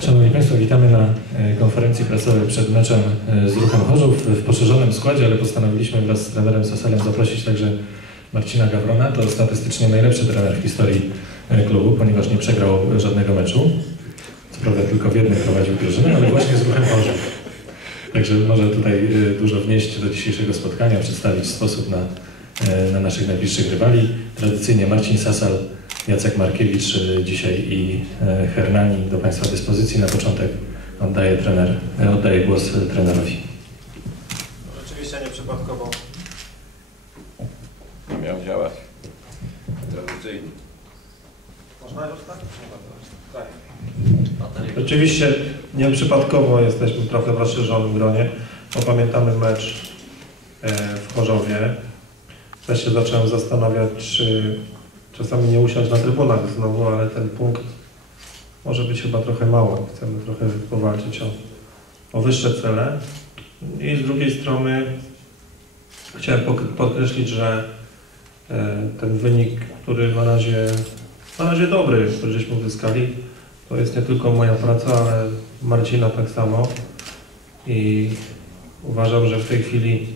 Szanowni Państwo, witamy na e, konferencji prasowej przed meczem e, z Ruchem Chorzów w poszerzonym składzie, ale postanowiliśmy wraz z trenerem Soselem zaprosić także Marcina Gawrona. To statystycznie najlepszy trener w historii e, klubu, ponieważ nie przegrał żadnego meczu. Co prawda tylko w jednym prowadził drużynę, ale właśnie z Ruchem Chorzów. Także może tutaj dużo wnieść do dzisiejszego spotkania, przedstawić sposób na, na naszych najbliższych rywali. Tradycyjnie Marcin Sasal, Jacek Markiewicz dzisiaj i Hernani do Państwa dyspozycji. Na początek oddaję, trener, oddaję głos trenerowi. Rzeczywiście nieprzypadkowo miał działać tradycyjnie. można już tak? Tak. Rzeczywiście nieprzypadkowo jesteśmy trochę w rozszerzonym gronie, bo pamiętamy mecz e, w Chorzowie. Też się zacząłem zastanawiać, czy czasami nie usiąść na trybunach znowu, ale ten punkt może być chyba trochę mało. Chcemy trochę powalczyć o, o wyższe cele. I z drugiej strony chciałem podkreślić, że e, ten wynik, który na razie, na razie dobry, który żeśmy uzyskali, to jest nie tylko moja praca, ale Marcina tak samo. I uważam, że w tej chwili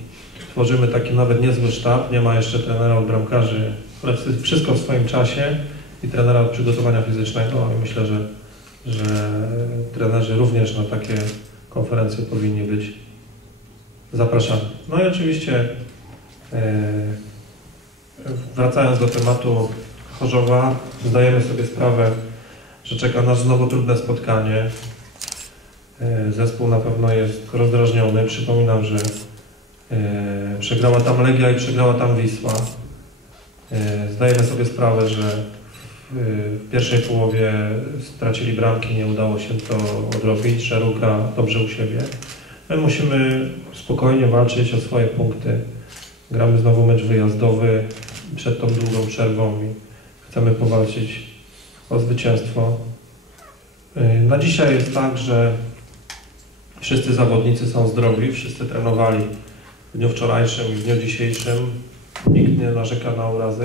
tworzymy taki nawet niezły sztab. Nie ma jeszcze trenera od bramkarzy, wszystko w swoim czasie i trenera od przygotowania fizycznego. I myślę, że, że trenerzy również na takie konferencje powinni być zapraszani. No i oczywiście e, wracając do tematu Chorzowa, zdajemy sobie sprawę, że czeka nas znowu trudne spotkanie. E, zespół na pewno jest rozdrażniony. Przypominam, że e, przegrała tam Legia i przegrała tam Wisła. E, zdajemy sobie sprawę, że w pierwszej połowie stracili bramki, nie udało się to odrobić. Szeruka dobrze u siebie. My musimy spokojnie walczyć o swoje punkty. Gramy znowu mecz wyjazdowy przed tą długą przerwą i chcemy powalczyć o zwycięstwo. Y, na dzisiaj jest tak, że wszyscy zawodnicy są zdrowi, wszyscy trenowali w dniu wczorajszym i w dniu dzisiejszym. Nikt nie narzeka na urazy.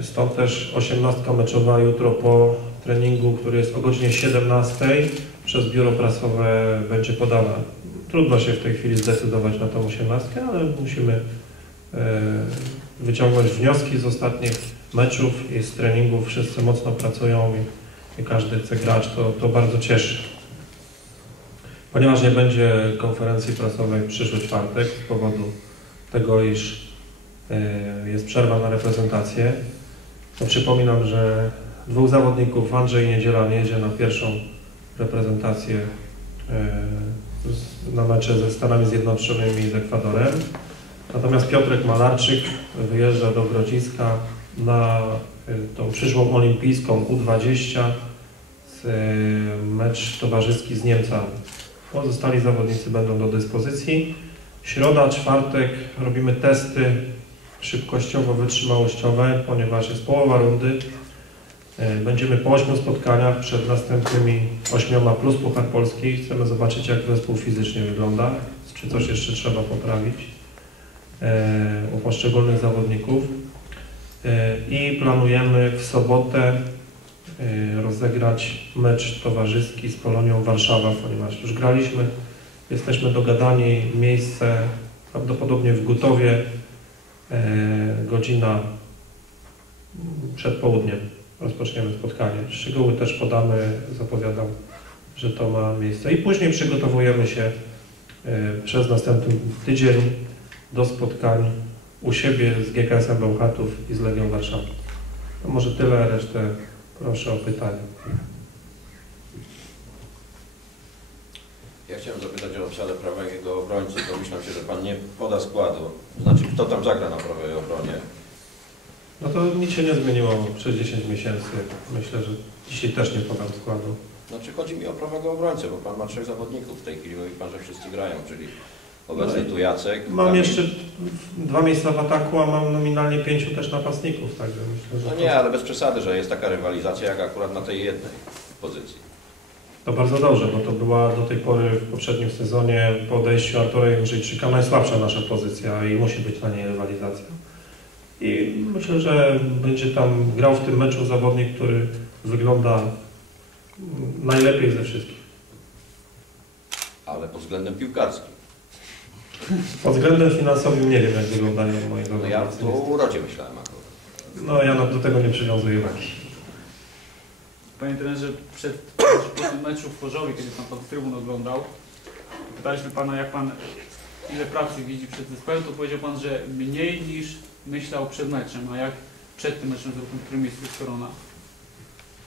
Y, stąd też 18 meczowa jutro po treningu, który jest o godzinie 17 przez biuro prasowe będzie podana. Trudno się w tej chwili zdecydować na tą 18, ale musimy y, wyciągnąć wnioski z ostatnich meczów i z treningów wszyscy mocno pracują i, każdy chce grać, to, to bardzo cieszy. Ponieważ nie będzie konferencji prasowej w przyszły czwartek z powodu tego, iż jest przerwa na reprezentację, to przypominam, że dwóch zawodników, Andrzej Niedziela, jedzie na pierwszą reprezentację y, na mecze ze Stanami Zjednoczonymi i z Ekwadorem. Natomiast Piotrek Malarczyk wyjeżdża do Grodziska na y, tą przyszłą olimpijską U20 y, mecz towarzyski z Niemcami. Pozostali zawodnicy będą do dyspozycji. Środa, czwartek robimy testy szybkościowo-wytrzymałościowe, ponieważ jest połowa rundy. Y, będziemy po ośmiu spotkaniach przed następnymi ośmioma plus Puchar Polski. Chcemy zobaczyć, jak zespół fizycznie wygląda, czy coś jeszcze trzeba poprawić u poszczególnych zawodników. E, i planujemy w sobotę e, rozegrać mecz towarzyski z Polonią Warszawa, ponieważ już graliśmy, jesteśmy dogadani, miejsce prawdopodobnie w Gutowie, e, godzina przed południem rozpoczniemy spotkanie. Szczegóły też podamy, zapowiadam, że to ma miejsce. I później przygotowujemy się przez następny tydzień do spotkań u siebie z GKS-em Bełchatów i z Legią Warszawa. To może tyle, resztę proszę o pytania. Ja chciałem zapytać o obsadę prawego obrońcy. Domyślam się, że Pan nie poda składu. Znaczy, kto tam zagra na prawej obronie? No to nic się nie zmieniło przez 10 miesięcy. Myślę, że dzisiaj też nie podam składu. Znaczy, chodzi mi o prawego obrońcę, bo Pan ma trzech zawodników w tej chwili, mówi Pan, że wszyscy grają, czyli Obecny tu Jacek. Mam jeszcze dwa miejsca w ataku, a mam nominalnie pięciu też napastników, także myślę, że... No nie, ale bez przesady, że jest taka rywalizacja jak akurat na tej jednej pozycji. To bardzo dobrze, bo to była do tej pory w poprzednim sezonie po odejściu Artura Jędrzejczyka najsłabsza nasza pozycja i musi być na niej rywalizacja. I myślę, że będzie tam grał w tym meczu zawodnik, który wygląda najlepiej ze wszystkich. Ale pod względem piłkarskim. Pod względem finansowym nie wiem, jak wyglądają moje No ja o urodzie myślałem akurat. No ja do tego nie przywiązuję wagi. Panie trenerze, przed tym meczu w Chorzowie, kiedy pan pod trybun oglądał, pytaliśmy pana, jak pan, ile pracy widzi przed zespołem, to powiedział pan, że mniej niż myślał przed meczem, a jak przed tym meczem z ruchem, którym jest Korona.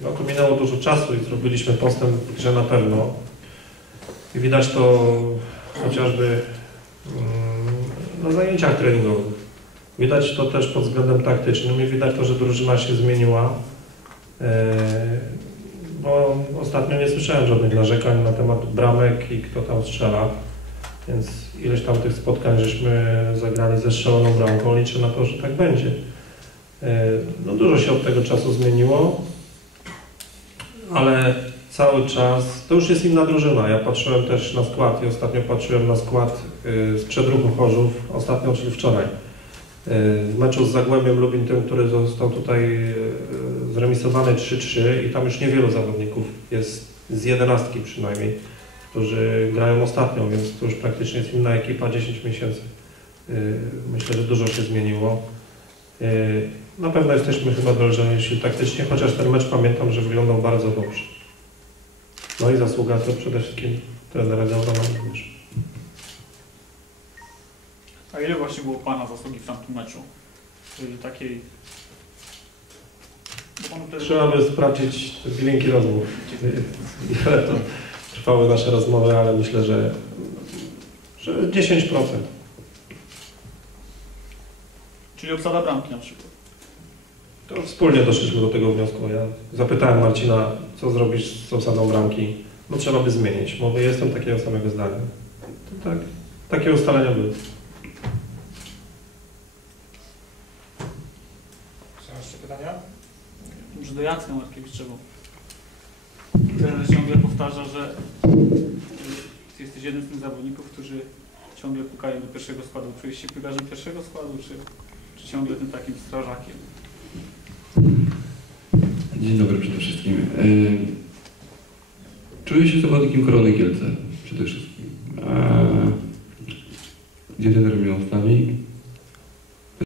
No minęło dużo czasu i zrobiliśmy postęp grze na pewno. I widać to chociażby mm, na zajęciach treningowych. Widać to też pod względem taktycznym i widać to, że drużyna się zmieniła. Bo ostatnio nie słyszałem żadnych narzekań na temat bramek i kto tam strzela. Więc ileś tam tych spotkań żeśmy zagrali ze strzeloną bramką. Liczę na to, że tak będzie. E, No dużo się od tego czasu zmieniło ale cały czas, to już jest inna drużyna. Ja patrzyłem też na skład i ostatnio patrzyłem na skład y, z przedruchu Chorzów, ostatnio, czyli wczoraj. W meczu z Zagłębiem Lubin, tym, który został tutaj y, zremisowany 3-3 i tam już niewielu zawodników jest z jedenastki przynajmniej, którzy grają ostatnią, więc to już praktycznie jest inna ekipa 10 miesięcy. Y, Myślę, że dużo się zmieniło. Na pewno jesteśmy chyba dojrzalejsi taktycznie, chociaż ten mecz pamiętam, że wyglądał bardzo dobrze. No i zasługa to przede wszystkim trenera Gawrona również. A ile właśnie było pana zasługi w tamtym meczu? Czyli takiej... Trzeba by sprawdzić bilinki rozmów, ile to trwały nasze rozmowy, ale myślę, że, że 10%. Czyli obsada bramki na przykład. To wspólnie doszliśmy do tego wniosku. Ja zapytałem Marcina, co zrobisz z obsadą bramki. No trzeba by zmienić. Mówię, jestem takiego samego zdania. To tak, takie ustalenia były. Jeszcze pytania? Może do Jacka Markiewicza, bo trener ciągle powtarza, że ty jesteś jednym z tych zawodników, którzy ciągle pukają do pierwszego składu. Czujesz się piłkarzem pierwszego składu, czy, czy ciągle tym takim strażakiem? Dzień dobry przede wszystkim. E, Czuję się zawodnikiem Korony Kielce przede wszystkim. Gdzie trener mnie ustawi,